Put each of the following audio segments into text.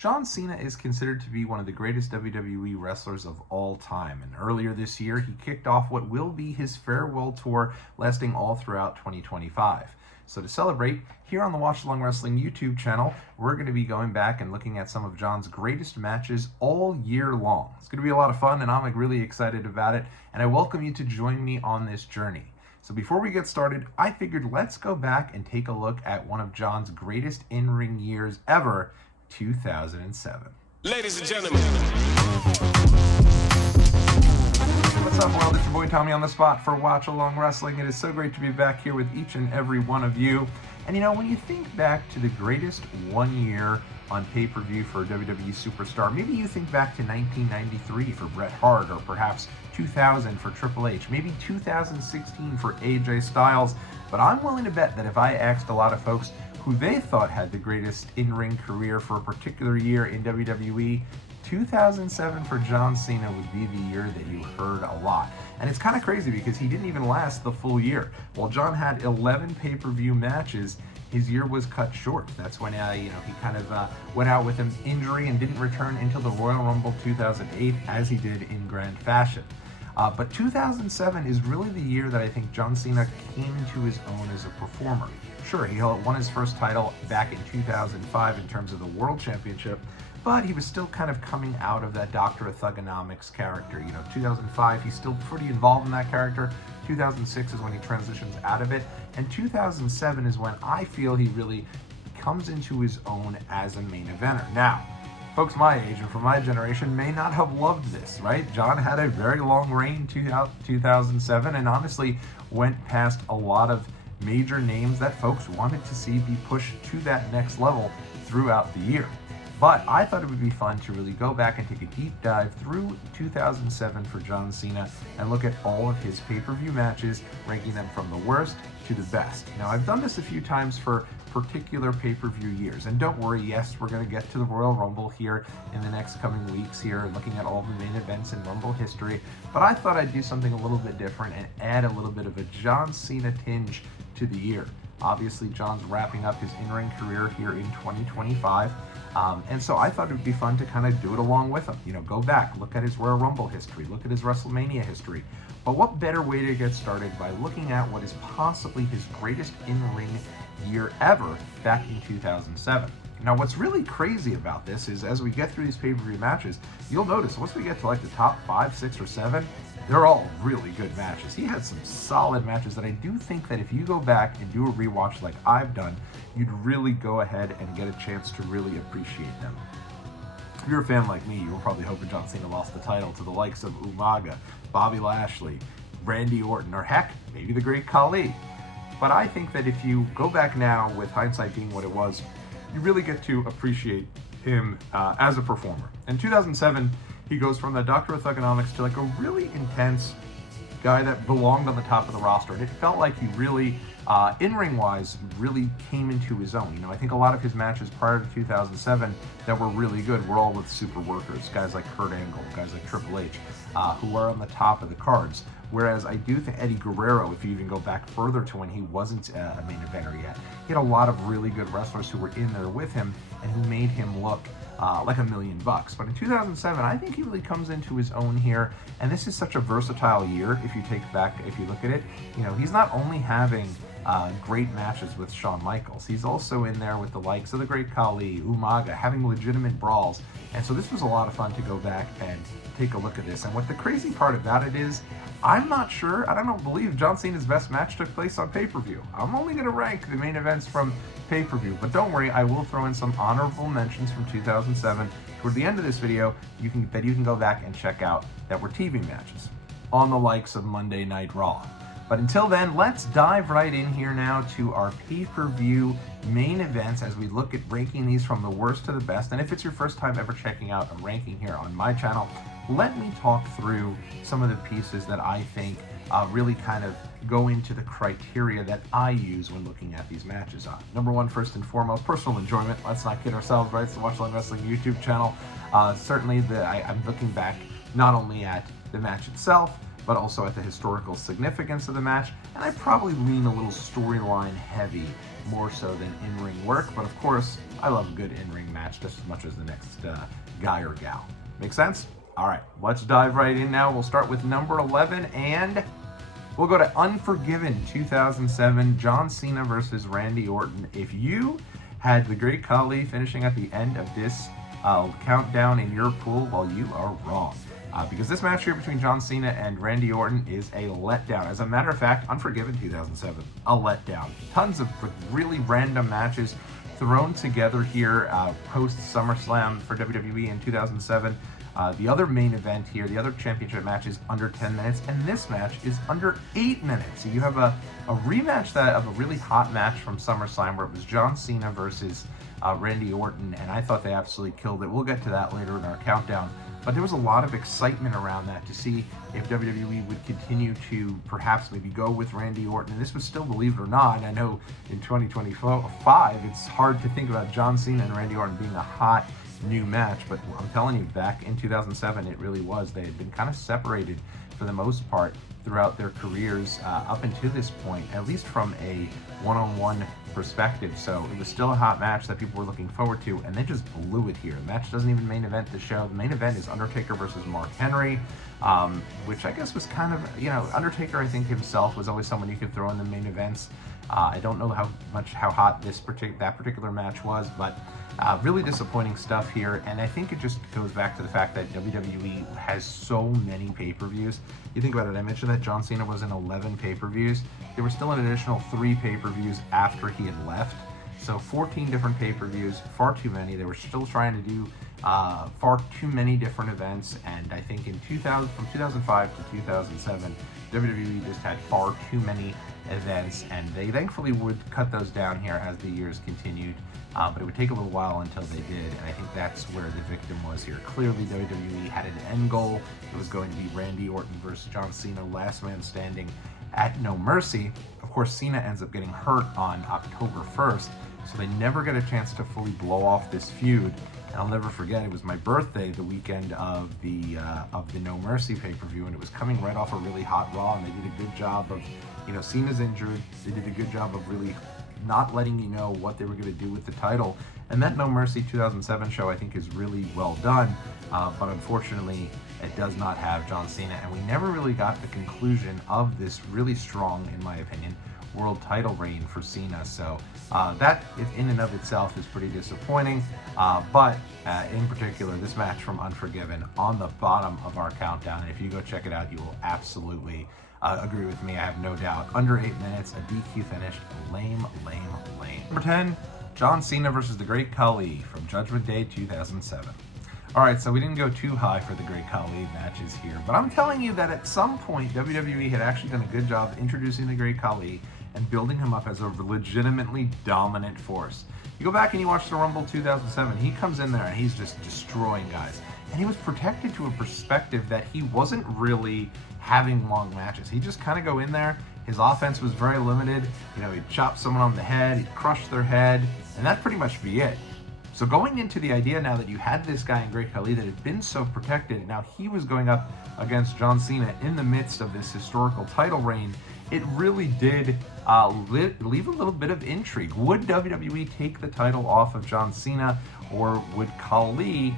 John Cena is considered to be one of the greatest WWE wrestlers of all time, and earlier this year he kicked off what will be his farewell tour lasting all throughout 2025. So to celebrate, here on the Watch Along Wrestling YouTube channel, we're going to be going back and looking at some of John's greatest matches all year long. It's going to be a lot of fun, and I'm really excited about it, and I welcome you to join me on this journey. So before we get started, I figured let's go back and take a look at one of John's greatest in-ring years ever, 2007. Ladies and gentlemen. What's up, world? It's your boy Tommy on the spot for Watch Along Wrestling. It is so great to be back here with each and every one of you. And you know, when you think back to the greatest 1 year on pay-per-view for a WWE superstar, maybe you think back to 1993 for Bret Hart, or perhaps 2000 for Triple H, maybe 2016 for AJ Styles. But I'm willing to bet that if I asked a lot of folks who they thought had the greatest in-ring career for a particular year in WWE, 2007 for John Cena would be the year that you heard a lot. And it's kind of crazy because he didn't even last the full year. While John had 11 pay-per-view matches, his year was cut short. That's when he kind of went out with an injury and didn't return until the Royal Rumble 2008, as he did in grand fashion. But 2007 is really the year that I think John Cena came into his own as a performer. Sure, he won his first title back in 2005 in terms of the World Championship, but he was still kind of coming out of that Dr. of Thuganomics character. 2005, he's still pretty involved in that character. 2006 is when he transitions out of it, and 2007 is when I feel he really comes into his own as a main eventer. Now, folks my age and from my generation may not have loved this, right? John had a very long reign throughout 2007 and honestly went past a lot of major names that folks wanted to see be pushed to that next level throughout the year. But I thought it would be fun to really go back and take a deep dive through 2007 for John Cena and look at all of his pay-per-view matches, ranking them from the worst to the best. Now, I've done this a few times for particular pay-per-view years, and don't worry, yes, we're going to get to the Royal Rumble here in the next coming weeks here, looking at all the main events in Rumble history, but I thought I'd do something a little bit different and add a little bit of a John Cena tinge to the year. Obviously, John's wrapping up his in-ring career here in 2025, and so I thought it would be fun to kind of do it along with him. Go back, look at his Royal Rumble history, look at his WrestleMania history. But what better way to get started by looking at what is possibly his greatest in-ring year ever back in 2007. Now, what's really crazy about this is as we get through these pay-per-view matches, you'll notice once we get to like the top 5, 6, or 7, they're all really good matches. He had some solid matches that I do think that if you go back and do a rewatch like I've done, you'd really go ahead and get a chance to really appreciate them. If you're a fan like me, you were probably hoping John Cena lost the title to the likes of Umaga, Bobby Lashley, Randy Orton, or heck, maybe the Great Khali. But I think that if you go back now, with hindsight being what it was, you really get to appreciate him as a performer. In 2007, he goes from the Dr. of Thuganomics to like a really intense guy that belonged on the top of the roster. And it felt like he really, in-ring wise, really came into his own. I think a lot of his matches prior to 2007 that were really good were all with super workers, guys like Kurt Angle, guys like Triple H, who were on the top of the cards. Whereas I do think Eddie Guerrero, if you even go back further to when he wasn't a main eventer yet, he had a lot of really good wrestlers who were in there with him and who made him look like $1 million. But in 2007, I think he really comes into his own here, and this is such a versatile year. If you look at it, he's not only having great matches with Shawn Michaels, he's also in there with the likes of the Great Khali, Umaga, having legitimate brawls. And so this was a lot of fun to go back and take a look at this. And what the crazy part about it is, I'm not sure, I don't believe John Cena's best match took place on pay-per-view. I'm only going to rank the main events from pay-per-view, but don't worry, I will throw in some honorable mentions from 2007 toward the end of this video you can go back and check out that were TV matches on the likes of Monday Night Raw. But until then, let's dive right in here now to our pay-per-view main events as we look at ranking these from the worst to the best. And if it's your first time ever checking out a ranking here on my channel, let me talk through some of the pieces that I think really kind of go into the criteria that I use when looking at these matches on. Number one, first and foremost, personal enjoyment. Let's not kid ourselves, right? It's the Watch Along Wrestling YouTube channel. Certainly, I'm looking back not only at the match itself, but also at the historical significance of the match. And I probably lean a little storyline heavy, more so than in-ring work. But of course, I love a good in-ring match just as much as the next guy or gal. Make sense? All right, let's dive right in now. We'll start with number 11, and we'll go to Unforgiven 2007, John Cena versus Randy Orton. If you had the Great Khali finishing at the end of this countdown in your pool, well, you are wrong. Because this match here between John Cena and Randy Orton is a letdown. As a matter of fact, Unforgiven 2007, a letdown. Tons of really random matches thrown together here post SummerSlam for WWE in 2007. The other main event here, the other championship match, is under 10 minutes, and this match is under 8 minutes. So you have a rematch of a really hot match from SummerSlam where it was John Cena versus Randy Orton, and I thought they absolutely killed it. We'll get to that later in our countdown. But there was a lot of excitement around that to see if WWE would continue to perhaps maybe go with Randy Orton. And this was still, believe it or not, I know in 2025, it's hard to think about John Cena and Randy Orton being a hot new match, but I'm telling you, back in 2007, it really was. They had been kind of separated for the most part throughout their careers up until this point, at least from a one-on-one perspective. So it was still a hot match that people were looking forward to, and they just blew it here. The match doesn't even main event the show. The main event is Undertaker versus Mark Henry, which I guess was kind of, you know, Undertaker, I think himself was always someone you could throw in the main events. I don't know how hot that particular match was, but really disappointing stuff here. And I think it just goes back to the fact that WWE has so many pay-per-views. You think about it, I mentioned that John Cena was in 11 pay-per-views. There were still an additional 3 pay-per-views after he had left. So 14 different pay-per-views, far too many. They were still trying to do far too many different events. And I think from 2005 to 2007, WWE just had far too many events, and they thankfully would cut those down here as the years continued, but it would take a little while until they did, and I think that's where the victim was here. Clearly WWE had an end goal. It was going to be Randy Orton versus John Cena, last man standing at No Mercy. Of course, Cena ends up getting hurt on October 1st, so they never get a chance to fully blow off this feud. And I'll never forget, it was my birthday the weekend of the No Mercy pay-per-view, and it was coming right off a really hot Raw, and they did a good job of, you know, Cena's injured. They did a good job of really not letting you know what they were going to do with the title. And that No Mercy 2007 show, I think, is really well done, but unfortunately, it does not have John Cena, and we never really got the conclusion of this really strong, in my opinion, world title reign for Cena. So that in and of itself is pretty disappointing, but in particular, this match from Unforgiven on the bottom of our countdown, and if you go check it out, you will absolutely agree with me, I have no doubt. Under 8 minutes, a DQ finish, lame. Number 10, John Cena versus the Great Khali from Judgment Day 2007. All right, so we didn't go too high for the Great Khali matches here, but I'm telling you that at some point, WWE had actually done a good job introducing the Great Khali and building him up as a legitimately dominant force. You go back and you watch the Rumble 2007, he comes in there and he's just destroying guys. And he was protected to a perspective that he wasn't really having long matches. He'd just kind of go in there, his offense was very limited, you know, he'd chop someone on the head, he'd crush their head, and that'd pretty much be it. So going into the idea now that you had this guy in Great Khali that had been so protected, and now he was going up against John Cena in the midst of this historical title reign, it really did leave a little bit of intrigue. Would WWE take the title off of John Cena, or would Khali,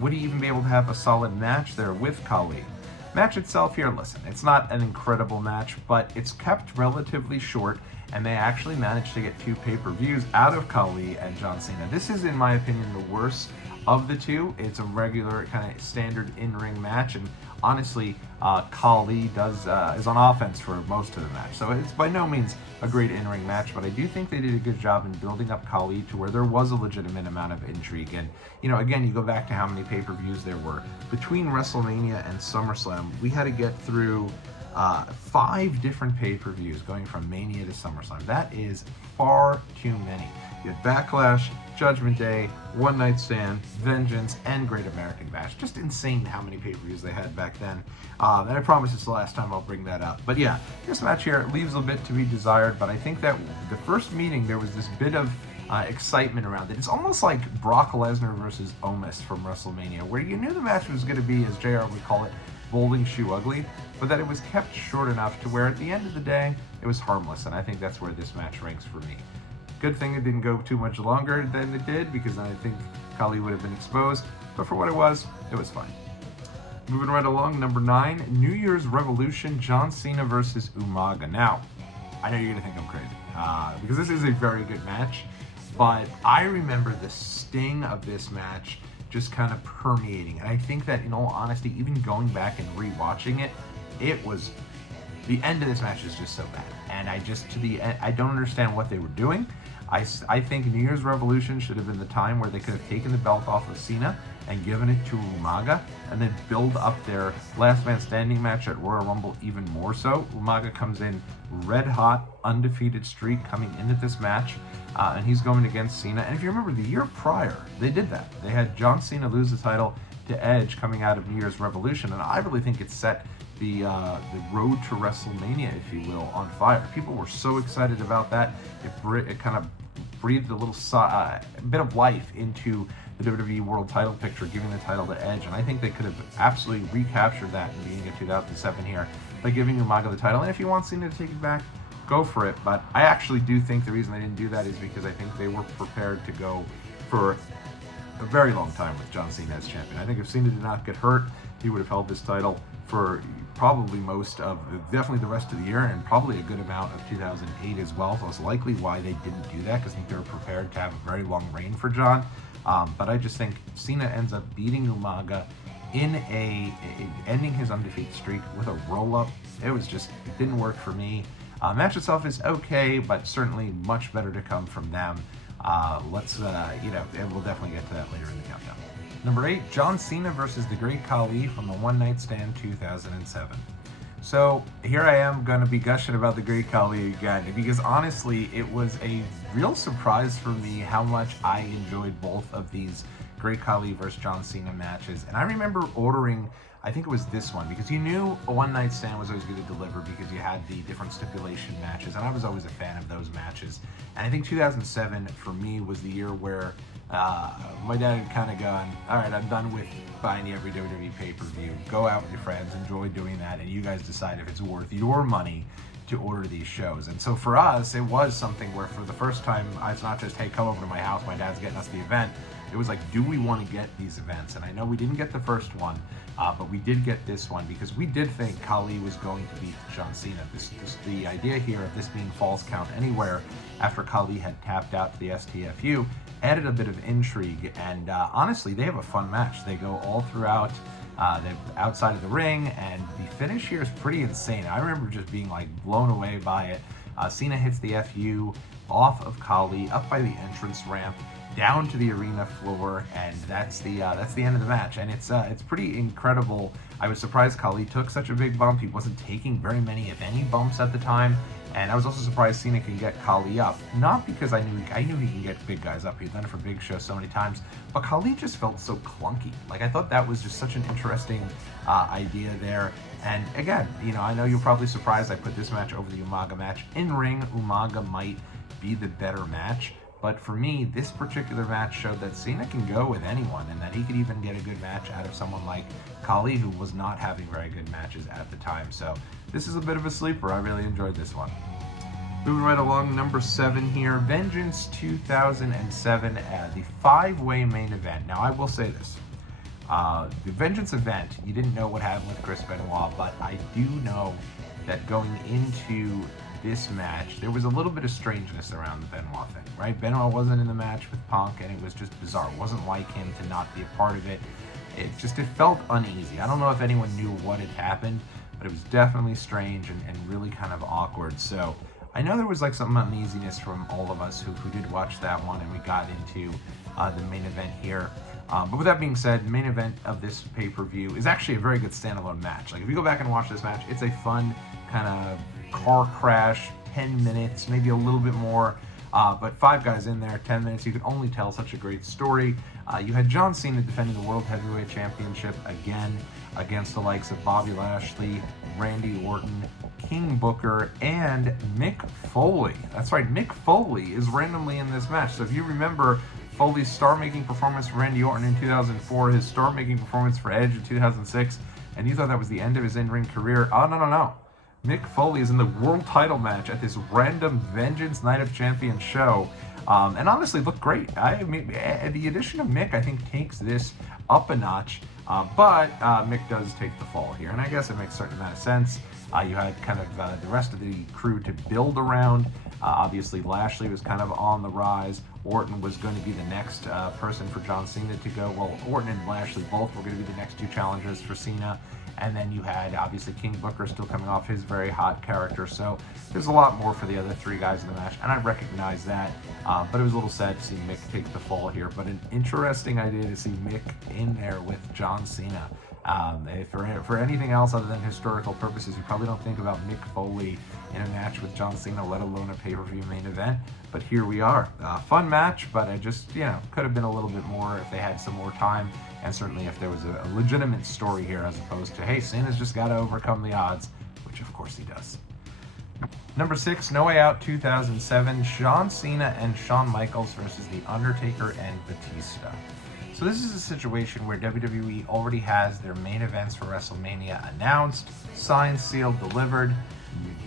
would he even be able to have a solid match there with Khali? Match itself here, listen, it's not an incredible match, but it's kept relatively short, and they actually managed to get 2 pay-per-views out of Khali and John Cena. This is, in my opinion, the worst of the 2. It's a regular kind of standard in-ring match, and honestly, Khali is on offense for most of the match. So it's by no means a great in-ring match, but I do think they did a good job in building up Khali to where there was a legitimate amount of intrigue. And, you know, again, you go back to how many pay-per-views there were. Between WrestleMania and SummerSlam, we had to get through 5 different pay-per-views going from Mania to SummerSlam. That is far too many. You had Backlash, Judgment Day, One Night Stand, Vengeance, and Great American Bash. Just insane how many pay-per-views they had back then. And I promise it's the last time I'll bring that up. But yeah, this match here leaves a bit to be desired, but I think that the first meeting, there was this bit of excitement around it. It's almost like Brock Lesnar versus Omos from WrestleMania, where you knew the match was going to be, as JR would call it, folding shoe ugly, but that it was kept short enough to where at the end of the day, it was harmless, and I think that's where this match ranks for me. Good thing it didn't go too much longer than it did, because I think Khali would have been exposed, but for what it was fine. Moving right along, number 9, New Year's Revolution, John Cena versus Umaga. Now, I know you're going to think I'm crazy, because this is a very good match, but I remember the sting of this match just kind of permeating, and I think that, in all honesty, even going back and rewatching it, it was, the end of this match is just so bad, and I don't understand what they were doing. I think New Year's Revolution should have been the time where they could have taken the belt off of Cena and given it to Umaga, and then build up their last man standing match at Royal Rumble even more so. Umaga comes in red hot, undefeated streak coming into this match, and he's going against Cena. And if you remember, the year prior, they did that. They had John Cena lose the title to Edge coming out of New Year's Revolution, and I really think it set the road to WrestleMania, if you will, on fire. People were so excited about that. It kind of breathed a little bit of life into the WWE World Title picture, giving the title to Edge, and I think they could have absolutely recaptured that in the beginning of 2007 here by giving Umaga the title. And if you want Cena to take it back, go for it. But I actually do think the reason they didn't do that is because I think they were prepared to go for a very long time with John Cena as champion. I think if Cena did not get hurt, he would have held this title for probably definitely the rest of the year, and probably a good amount of 2008 as well. So it's likely why they didn't do that, because I think they were prepared to have a very long reign for John. But I just think Cena ends up beating Umaga in ending his undefeated streak with a roll-up. It didn't work for me. Match itself is okay, but certainly much better to come from them. And we'll definitely get to that later in the countdown. Number 8, John Cena versus the Great Khali from the One Night Stand 2007. So here I am going to be gushing about the Great Khali again, because honestly, it was a real surprise for me how much I enjoyed both of these Great Khali versus John Cena matches. And I remember ordering, I think it was this one, because you knew a One Night Stand was always going to deliver because you had the different stipulation matches, and I was always a fan of those matches. And I think 2007 for me was the year where my dad had kind of gone, all right, I'm done with buying you every WWE pay-per-view. Go out with your friends, enjoy doing that, and you guys decide if it's worth your money to order these shows. And so for us, it was something where for the first time, it's not just, hey, come over to my house, my dad's getting us the event. It was like, do we want to get these events? And I know we didn't get the first one, but we did get this one because we did think Khali was going to beat John Cena. The idea here of this being Falls Count Anywhere after Khali had tapped out to the STFU added a bit of intrigue, and honestly, they have a fun match. They go all throughout outside of the ring, and the finish here is pretty insane. I remember just being like blown away by it. Cena hits the FU off of Khali, up by the entrance ramp, down to the arena floor, and that's the end of the match. And it's pretty incredible. I was surprised Khali took such a big bump. He wasn't taking very many, if any, bumps at the time. And I was also surprised Cena can get Khali up. Not because I knew he can get big guys up. He'd done it for Big Show so many times. But Khali just felt so clunky. Like, I thought that was just such an interesting idea there. And again, I know you're probably surprised I put this match over the Umaga match. In ring, Umaga might be the better match. But for me, this particular match showed that Cena can go with anyone, and that he could even get a good match out of someone like Khali, who was not having very good matches at the time. So this is a bit of a sleeper. I really enjoyed this one. Moving right along, number 7 here, Vengeance 2007, the 5-way main event. Now, I will say this. The Vengeance event, you didn't know what happened with Chris Benoit, but I do know that going into this match, there was a little bit of strangeness around the Benoit thing, right? Benoit wasn't in the match with Punk, and it was just bizarre. It wasn't like him to not be a part of it. It felt uneasy. I don't know if anyone knew what had happened, but it was definitely strange and really kind of awkward. So I know there was like some uneasiness from all of us who did watch that one, and we got into the main event here. But with that being said, the main event of this pay-per-view is actually a very good standalone match. Like, if you go back and watch this match, it's a fun kind of car crash, 10 minutes, maybe a little bit more, but 5 guys in there, 10 minutes. You could only tell such a great story. You had John Cena defending the World Heavyweight Championship again against the likes of Bobby Lashley, Randy Orton, King Booker, and Mick Foley. That's right, Mick Foley is randomly in this match. So if you remember Foley's star-making performance for Randy Orton in 2004, his star-making performance for Edge in 2006, and you thought that was the end of his in-ring career. Oh, no, no, no. Mick Foley is in the world title match at this random Vengeance Night of Champions show, and honestly looked great. I mean, the addition of Mick, I think, takes this up a notch, but Mick does take the fall here, and I guess it makes a certain amount of sense. You had kind of the rest of the crew to build around. Obviously, Lashley was kind of on the rise. Orton was going to be the next person for John Cena to go. Well, Orton and Lashley both were going to be the next two challengers for Cena. And then you had, obviously, King Booker still coming off his very hot character. So there's a lot more for the other three guys in the match, and I recognize that. But it was a little sad to see Mick take the fall here. But an interesting idea to see Mick in there with John Cena. For anything else other than historical purposes, you probably don't think about Mick Foley in a match with John Cena, let alone a pay-per-view main event. But here we are. Fun match, but I just, could have been a little bit more if they had some more time, and certainly if there was a legitimate story here as opposed to, hey, Cena's just got to overcome the odds, which of course he does. Number 6, No Way Out 2007, John Cena and Shawn Michaels versus The Undertaker and Batista. So this is a situation where WWE already has their main events for WrestleMania announced, signed, sealed, delivered,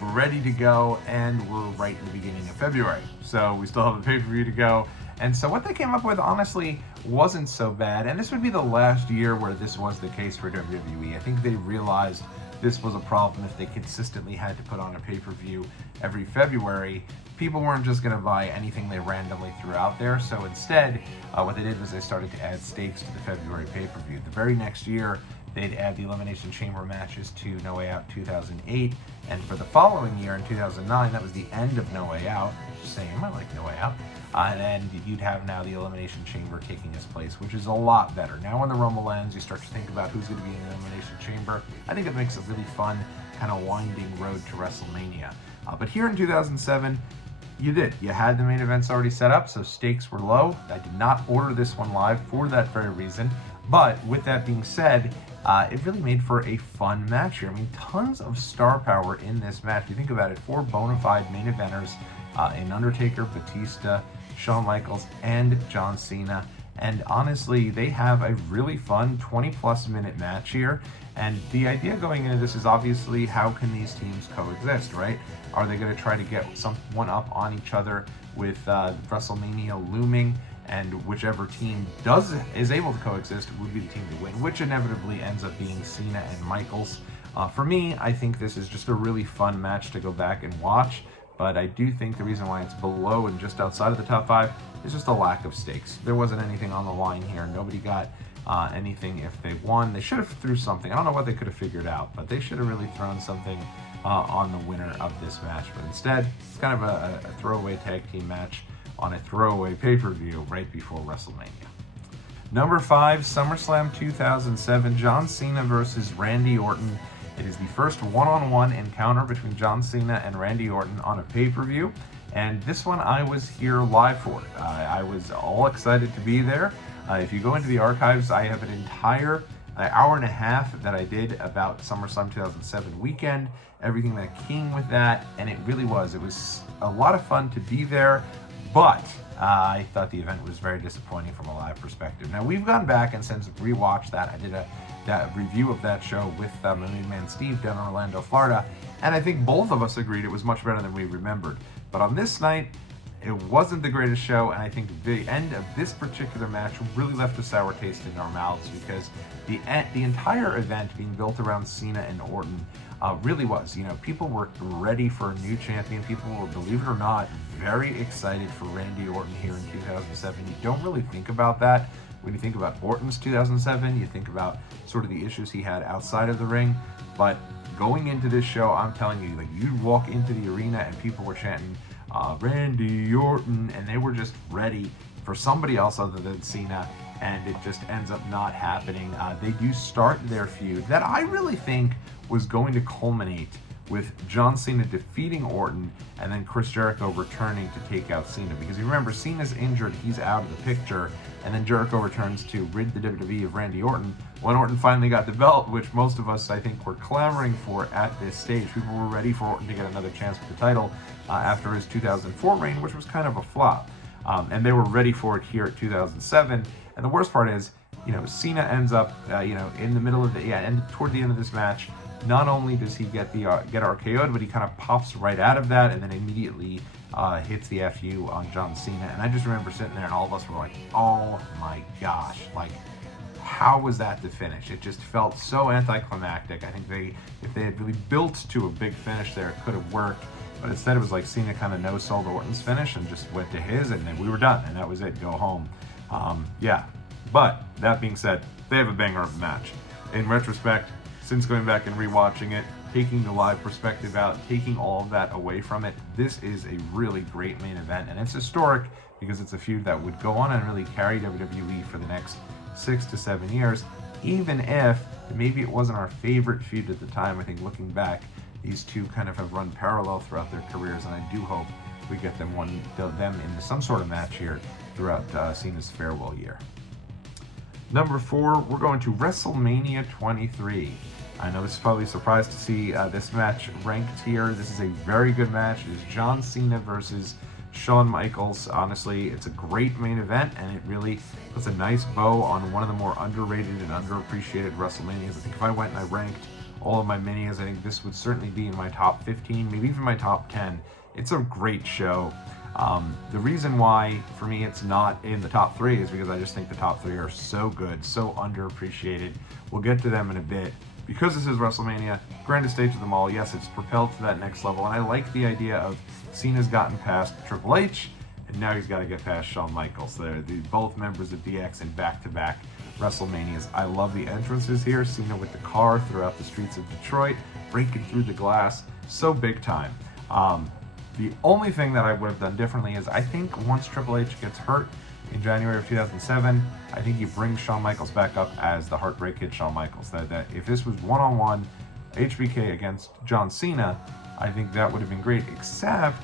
ready to go, and we're right in the beginning of February. So we still have a pay-per-view to go. And so what they came up with, honestly, wasn't so bad. And this would be the last year where this was the case for WWE. I think they realized this was a problem if they consistently had to put on a pay-per-view every February. People weren't just going to buy anything they randomly threw out there. So instead, what they did was they started to add stakes to the February pay-per-view. The very next year, they'd add the Elimination Chamber matches to No Way Out 2008. And for the following year, in 2009, that was the end of No Way Out. Same, I like No Way Out. And you'd have now the Elimination Chamber taking its place, which is a lot better. Now when the Rumble ends, you start to think about who's going to be in the Elimination Chamber. I think it makes a really fun, kind of winding road to WrestleMania. But here in 2007, you did. You had the main events already set up, so stakes were low. I did not order this one live for that very reason. But with that being said, it really made for a fun match here. I mean, tons of star power in this match. If you think about it, 4 bona fide main eventers in Undertaker, Batista, Shawn Michaels, and John Cena. And honestly, they have a really fun 20-plus minute match here. And the idea going into this is obviously, how can these teams coexist, right? Are they going to try to get one up on each other with WrestleMania looming? And whichever team is able to coexist would be the team to win, which inevitably ends up being Cena and Michaels. For me, I think this is just a really fun match to go back and watch. But I do think the reason why it's below and just outside of the top 5 is just a lack of stakes. There wasn't anything on the line here. Nobody got anything if they won. They should have threw something. I don't know what they could have figured out, but they should have really thrown something on the winner of this match. But instead, it's kind of a throwaway tag team match on a throwaway pay-per-view right before WrestleMania. Number 5, SummerSlam 2007, John Cena versus Randy Orton. It is the first one-on-one encounter between John Cena and Randy Orton on a pay-per-view, and this one I was here live for. I was all excited to be there. If you go into the archives, I have an entire hour and a half that I did about SummerSlam 2007 weekend, everything that came with that, and it was a lot of fun to be there, but I thought the event was very disappointing from a live perspective. Now, we've gone back and since rewatched that. I did that review of that show with my main man Steve down in Orlando, Florida, and I think both of us agreed it was much better than we remembered. But on this night, it wasn't the greatest show, and I think the end of this particular match really left a sour taste in our mouths, because the entire event being built around Cena and Orton really was. People were ready for a new champion. People were, believe it or not, very excited for Randy Orton here in 2007. You don't really think about that when you think about Orton's 2007. You think about sort of the issues he had outside of the ring. But going into this show, I'm telling you, like, you'd walk into the arena and people were chanting, Randy Orton, and they were just ready for somebody else other than Cena, and it just ends up not happening. They do start their feud that I really think was going to culminate with John Cena defeating Orton and then Chris Jericho returning to take out Cena. Because you remember, Cena's injured, he's out of the picture, and then Jericho returns to rid the WWE of Randy Orton. When Orton finally got the belt, which most of us, I think, were clamoring for at this stage. People were ready for Orton to get another chance with the title after his 2004 reign, which was kind of a flop. And they were ready for it here at 2007. And the worst part is, Cena ends up, in the middle of and toward the end of this match, not only does he get RKO'd, but he kind of pops right out of that and then immediately hits the FU on John Cena. And I just remember sitting there and all of us were like, oh my gosh, like, how was that the finish? It just felt so anticlimactic. I think if they had really built to a big finish there, it could have worked. But instead it was like Cena kind of no-sold Orton's finish and just went to his, and then we were done, and that was it, go home. But that being said, they have a banger of a match. In retrospect, since going back and rewatching it, taking the live perspective out, taking all of that away from it, this is a really great main event, and it's historic because it's a feud that would go on and really carry WWE for the next 6 to 7 years, even if maybe it wasn't our favorite feud at the time. I think looking back, these two kind of have run parallel throughout their careers, and I do hope we get them into some sort of match here throughout Cena's farewell year. Number 4, we're going to WrestleMania 23. I know this is probably a surprise to see this match ranked here. This is a very good match. It is John Cena versus Shawn Michaels. Honestly, it's a great main event, and it really puts a nice bow on one of the more underrated and underappreciated WrestleManias. I think if I went and I ranked all of my Manias, I think this would certainly be in my top 15, maybe even my top 10. It's a great show. The reason why, for me, it's not in the top 3 is because I just think the top 3 are so good, so underappreciated. We'll get to them in a bit. Because this is WrestleMania, grandest stage of them all, yes, it's propelled to that next level, and I like the idea of Cena's gotten past Triple H, and now he's got to get past Shawn Michaels. They're both members of DX in back-to-back WrestleManias. I love the entrances here. Cena with the car throughout the streets of Detroit, breaking through the glass, so big time. The only thing that I would have done differently is I think once Triple H gets hurt in January of 2007, I think you bring Shawn Michaels back up as the Heartbreak Kid Shawn Michaels. That if this was one-on-one HBK against John Cena, I think that would have been great, except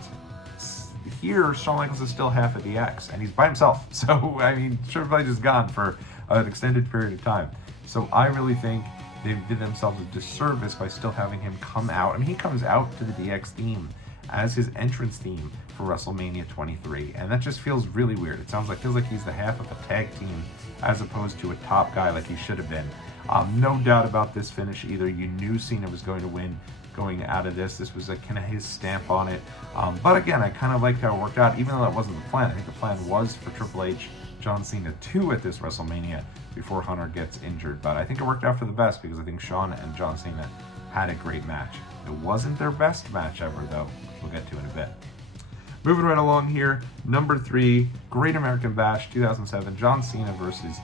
here Shawn Michaels is still half of DX, and he's by himself. So, I mean, Triple H is gone for an extended period of time. So I really think they did themselves a disservice by still having him come out. I mean, he comes out to the DX theme as his entrance theme for WrestleMania 23, and that just feels really weird. It feels like he's the half of a tag team as opposed to a top guy like he should have been. No doubt about this finish either. You knew Cena was going to win going out of this. This was kind of his stamp on it. But again, I kind of liked how it worked out, even though that wasn't the plan. I think the plan was for Triple H, John Cena 2 at this WrestleMania before Hunter gets injured. But I think it worked out for the best because I think Shawn and John Cena had a great match. It wasn't their best match ever, though, which we'll get to in a bit. Moving right along here, number 3, Great American Bash 2007, John Cena versus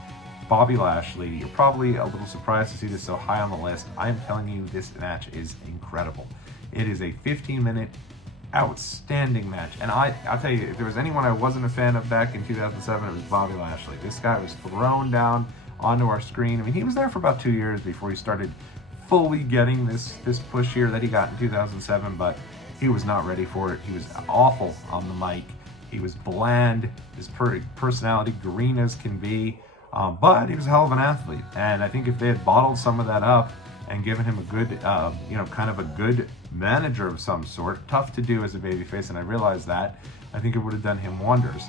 Bobby Lashley. You're probably a little surprised to see this so high on the list. I am telling you, this match is incredible. It is a 15-minute, outstanding match. And I'll tell you, if there was anyone I wasn't a fan of back in 2007, it was Bobby Lashley. This guy was thrown down onto our screen. I mean, he was there for about 2 years before he started fully getting this push here that he got in 2007, but he was not ready for it. He was awful on the mic. He was bland. His personality green as can be, but he was a hell of an athlete. And I think if they had bottled some of that up and given him a good, kind of a good manager of some sort, tough to do as a babyface, and I realized that, I think it would have done him wonders.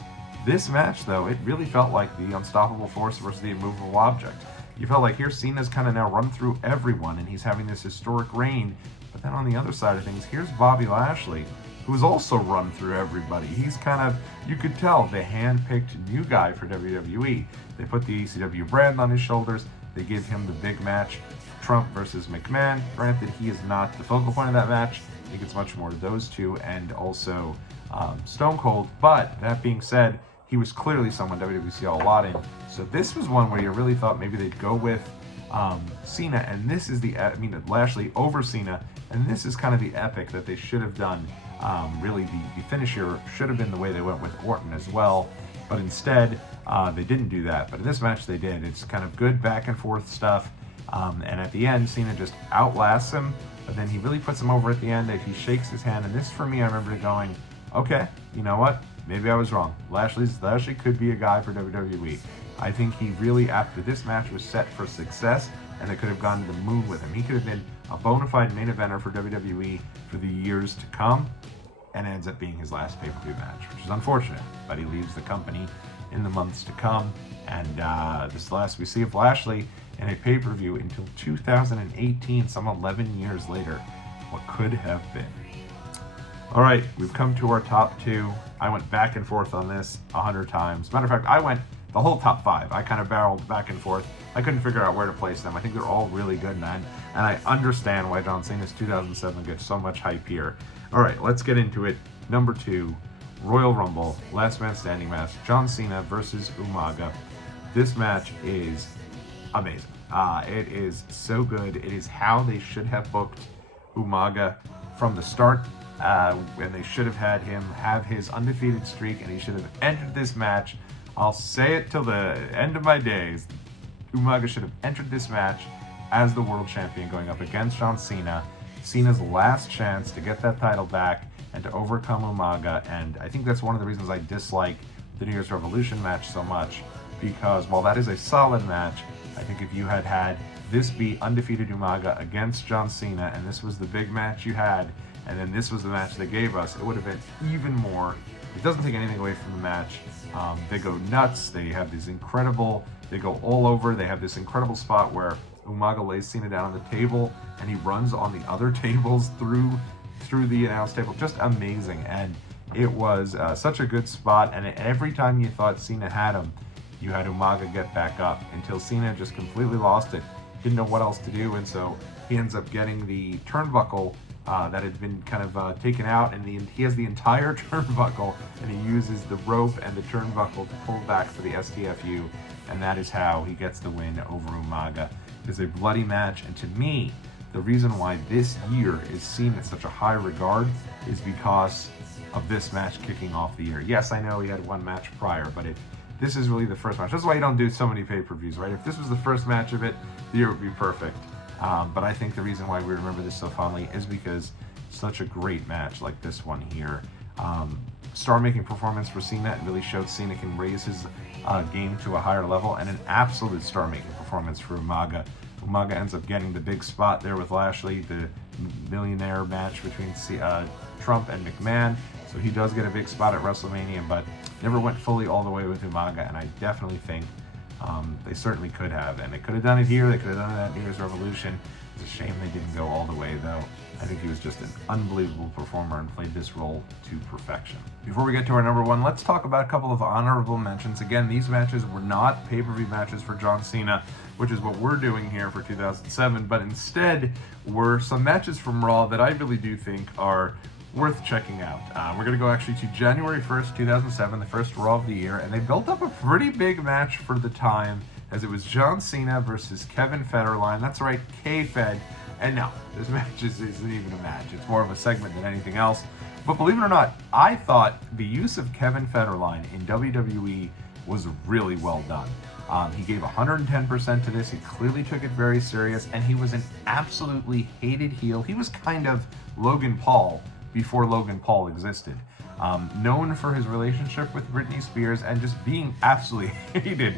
This match, though, it really felt like the unstoppable force versus the immovable object. You felt like here Cena's kind of now run through everyone, and he's having this historic reign. But then on the other side of things, here's Bobby Lashley, who's also run through everybody. He's kind of, you could tell, the hand-picked new guy for WWE. They put the ECW brand on his shoulders. They give him the big match, Trump versus McMahon. Granted, he is not the focal point of that match. I think it's much more those two and also Stone Cold. But that being said, he was clearly someone WWE saw a lot in. So this was one where you really thought maybe they'd go with Cena, and this is Lashley over Cena, and this is kind of the epic that they should have done. Really, the finish here should have been the way they went with Orton as well, but instead they didn't do that. But in this match they did. It's kind of good back and forth stuff, and at the end Cena just outlasts him, but then he really puts him over at the end. He shakes his hand, and this for me, I remember going, okay, you know what? Maybe I was wrong. Lashley could be a guy for WWE. I think he really, after this match was set for success, and they could have gone to the moon with him. He could have been a bona fide main eventer for WWE for the years to come, and ends up being his last pay-per-view match, which is unfortunate, but he leaves the company in the months to come. And this is the last we see of Lashley in a pay-per-view until 2018, some 11 years later. What could have been? All right, we've come to our top 2. I went back and forth on this 100 times. Matter of fact, I went the whole top 5. I kind of barreled back and forth. I couldn't figure out where to place them. I think they're all really good, man. And I understand why John Cena's 2007 gets so much hype here. All right, let's get into it. Number 2, Royal Rumble, last man standing match. John Cena versus Umaga. This match is amazing. It is so good. It is how they should have booked Umaga from the start. And they should have had him have his undefeated streak, and he should have entered this match. I'll say it till the end of my days. Umaga should have entered this match as the world champion going up against John Cena. Cena's last chance to get that title back and to overcome Umaga. And I think that's one of the reasons I dislike the New Year's Revolution match so much, because while that is a solid match, I think if you had had this be undefeated Umaga against John Cena, and this was the big match you had, and then this was the match they gave us, it would have been even more. It doesn't take anything away from the match. They go nuts. They have these incredible, they go all over. They have this incredible spot where Umaga lays Cena down on the table and he runs on the other tables through the announce table. Just amazing. And it was such a good spot. And every time you thought Cena had him, you had Umaga get back up until Cena just completely lost it. Didn't know what else to do. And so he ends up getting the turnbuckle that had been kind of taken out, and he has the entire turnbuckle, and he uses the rope and the turnbuckle to pull back for the STFU, and that is how he gets the win over Umaga. It is a bloody match, and to me, the reason why this year is seen in such a high regard is because of this match kicking off the year. Yes, I know he had one match prior, but this is really the first match. That's why you don't do so many pay-per-views, right? If this was the first match of it, the year would be perfect. But I think the reason why we remember this so fondly is because such a great match like this one here. Star-making performance for Cena. It really showed Cena can raise his game to a higher level, and an absolute star-making performance for Umaga. Umaga ends up getting the big spot there with Lashley, the millionaire match between Trump and McMahon. So he does get a big spot at WrestleMania, but never went fully all the way with Umaga, and I definitely think they certainly could have, and they could have done it here. They could have done it at New Year's Revolution. It's a shame they didn't go all the way, though. I think he was just an unbelievable performer and played this role to perfection. Before we get to our number 1, let's talk about a couple of honorable mentions. Again, these matches were not pay-per-view matches for John Cena, which is what we're doing here for 2007, but instead were some matches from Raw that I really do think are worth checking out. We're going to go actually to January 1st, 2007, the first Raw of the year, and they built up a pretty big match for the time, as it was John Cena versus Kevin Federline. That's right, K-Fed. And no, this match isn't even a match. It's more of a segment than anything else. But believe it or not, I thought the use of Kevin Federline in WWE was really well done. He gave 110% to this. He clearly took it very serious, and he was an absolutely hated heel. He was kind of Logan Paul before Logan Paul existed. Known for his relationship with Britney Spears and just being absolutely hated.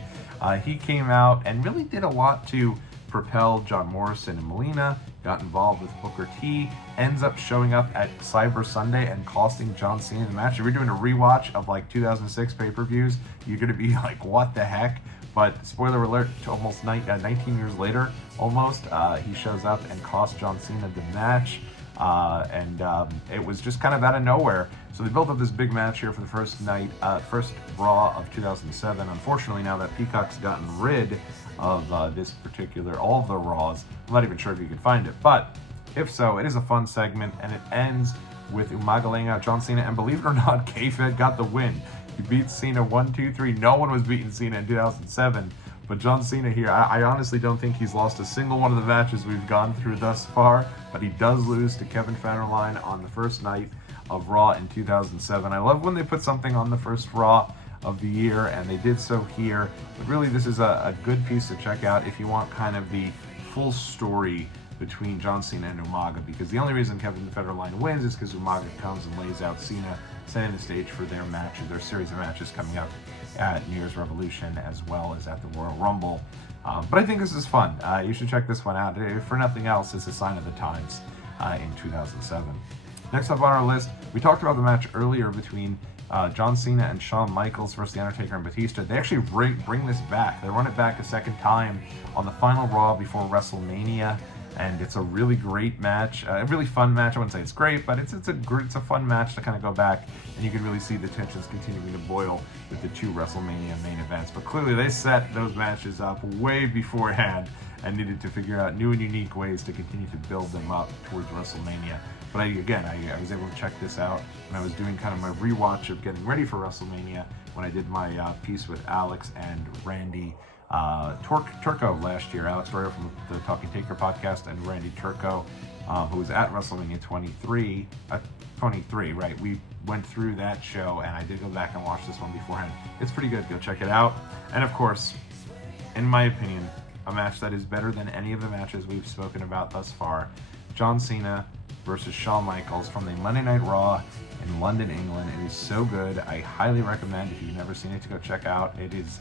He came out and really did a lot to propel John Morrison and Melina, got involved with Booker T, ends up showing up at Cyber Sunday and costing John Cena the match. If you're doing a rewatch of like 2006 pay-per-views, you're going to be like, what the heck? But spoiler alert, to almost 19 years later, he shows up and costs John Cena the match. It was just kind of out of nowhere. So they built up this big match here for the first first Raw of 2007. Unfortunately, now that Peacock's gotten rid of all of the Raws, I'm not even sure if you can find it. But if so, it is a fun segment, and it ends with Umaga laying out John Cena. And believe it or not, K-Fed got the win. He beat Cena 1, 2, 3. No one was beating Cena in 2007. But John Cena here, I honestly don't think he's lost a single one of the matches we've gone through thus far, but he does lose to Kevin Federline on the first night of Raw in 2007. I love when they put something on the first Raw of the year, and they did so here. But really, this is a good piece to check out if you want kind of the full story between John Cena and Umaga, because the only reason Kevin Federline wins is because Umaga comes and lays out Cena, setting the stage for their match, their series of matches coming up at New Year's Revolution as well as at the Royal Rumble. But I think this is fun. You should check this one out. If for nothing else, it's a sign of the times in 2007. Next up on our list, we talked about the match earlier between John Cena and Shawn Michaels versus The Undertaker and Batista. They actually bring this back. They run it back a second time on the final Raw before WrestleMania, and it's a really great match, a really fun match. I wouldn't say it's great, but it's a fun match to kind of go back, and you can really see the tensions continuing to boil with the 2 WrestleMania main events. But clearly they set those matches up way beforehand and needed to figure out new and unique ways to continue to build them up towards WrestleMania. But I was able to check this out when I was doing kind of my rewatch of getting ready for WrestleMania when I did my piece with Alex and Randy Turco last year. Alex Royer from the Talking Taker podcast and Randy Turco, who was at WrestleMania 23, right? We went through that show, and I did go back and watch this one beforehand. It's pretty good. Go check it out. And of course, in my opinion, a match that is better than any of the matches we've spoken about thus far, John Cena versus Shawn Michaels from the Monday Night Raw in London, England. It is so good. I highly recommend, if you've never seen it, to go check out. It is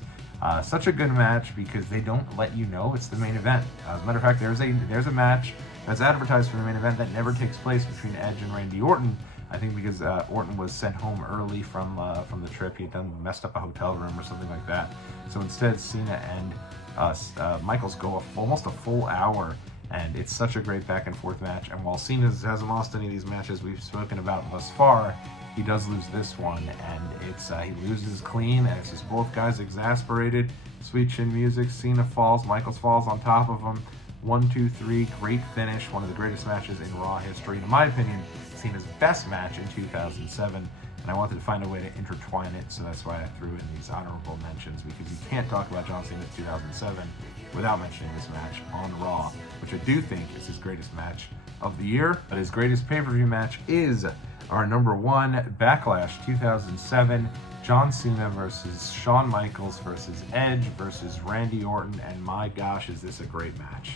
such a good match because they don't let you know it's the main event. As a matter of fact, there's a match that's advertised for the main event that never takes place between Edge and Randy Orton. I think because Orton was sent home early from the trip. He had messed up a hotel room or something like that. So instead, Cena and Michaels go almost a full hour, and it's such a great back and forth match. And while Cena hasn't lost any of these matches we've spoken about thus far, he does lose this one, and it's he loses clean, and it's just both guys exasperated. Sweet chin music. Cena falls, Michaels falls on top of him. 1, 2, 3, great finish. One of the greatest matches in Raw history, in my opinion. Cena's best match in 2007, and I wanted to find a way to intertwine it, so that's why I threw in these honorable mentions, because you can't talk about John Cena 2007 without mentioning this match on Raw, which I do think is his greatest match of the year. But his greatest pay-per-view match is our number 1, Backlash 2007, John Cena versus Shawn Michaels versus Edge versus Randy Orton, and my gosh, is this a great match.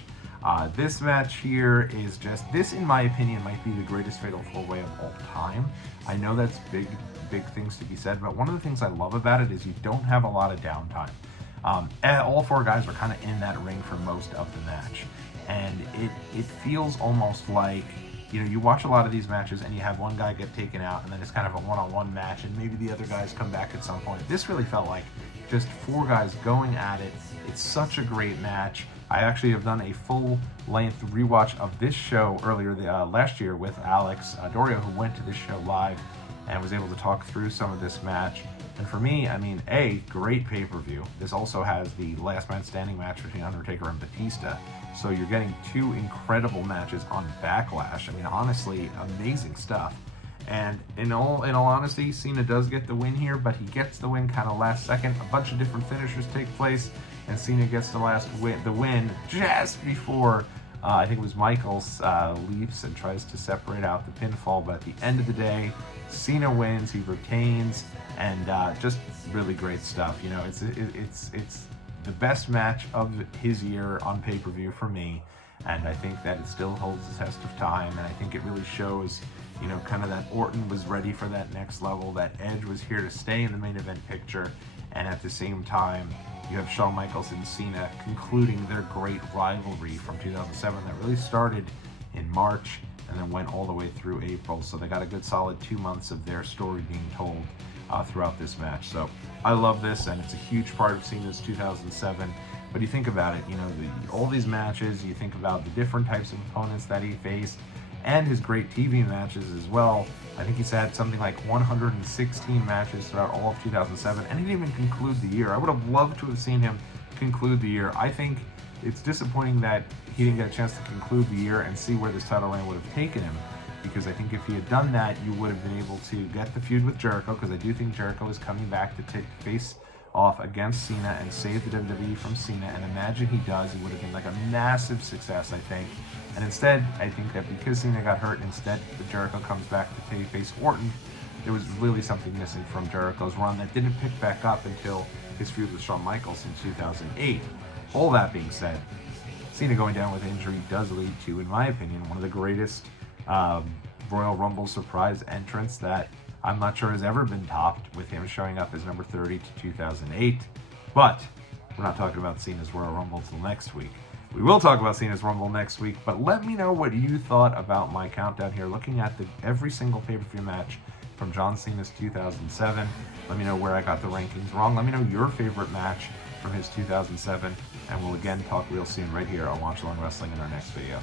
This match here is this in my opinion might be the greatest Fatal 4-Way of all time. I know that's big things to be said, but one of the things I love about it is you don't have a lot of downtime. All 4 guys are kind of in that ring for most of the match, and it feels almost like, you know, you watch a lot of these matches and you have one guy get taken out, and then it's kind of a one-on-one match, and maybe the other guys come back at some point. This really felt like just 4 guys going at it. It's such a great match. I actually have done a full-length rewatch of this show earlier last year with Alex Dorio, who went to this show live and was able to talk through some of this match. And for me, I mean, great pay-per-view. This also has the last man standing match between Undertaker and Batista. So you're getting 2 incredible matches on Backlash. I mean, honestly, amazing stuff. And in all honesty, Cena does get the win here, but he gets the win kind of last second. A bunch of different finishers take place, and Cena gets the win just before I think it was Michaels leaps and tries to separate out the pinfall. But at the end of the day, Cena wins. He retains, and just really great stuff. You know, it's the best match of his year on pay-per-view for me, and I think that it still holds the test of time. And I think it really shows, you know, kind of that Orton was ready for that next level, that Edge was here to stay in the main event picture, and at the same time, you have Shawn Michaels and Cena concluding their great rivalry from 2007 that really started in March and then went all the way through April. So they got a good solid 2 months of their story being told throughout this match. So I love this, and it's a huge part of Cena's 2007. But you think about it, you know, all these matches, you think about the different types of opponents that he faced, and his great TV matches as well. I think he's had something like 116 matches throughout all of 2007, and he didn't even conclude the year. I would have loved to have seen him conclude the year. I think it's disappointing that he didn't get a chance to conclude the year and see where this title reign would have taken him, because I think if he had done that, you would have been able to get the feud with Jericho, because I do think Jericho is coming back to take face off against Cena and save the WWE from Cena, and imagine he does, it would have been like a massive success, I think. And instead, I think that because Cena got hurt, instead Jericho comes back to face Orton, there was really something missing from Jericho's run that didn't pick back up until his feud with Shawn Michaels in 2008. All that being said, Cena going down with injury does lead to, in my opinion, one of the greatest Royal Rumble surprise entrants that I'm not sure has ever been topped, with him showing up as number 30 to 2008. But we're not talking about Cena's Royal Rumble until next week. We will talk about Cena's Rumble next week, but let me know what you thought about my countdown here, looking at every single pay-per-view match from John Cena's 2007. Let me know where I got the rankings wrong. Let me know your favorite match from his 2007. And we'll again talk real soon right here on Watch Along Wrestling in our next video.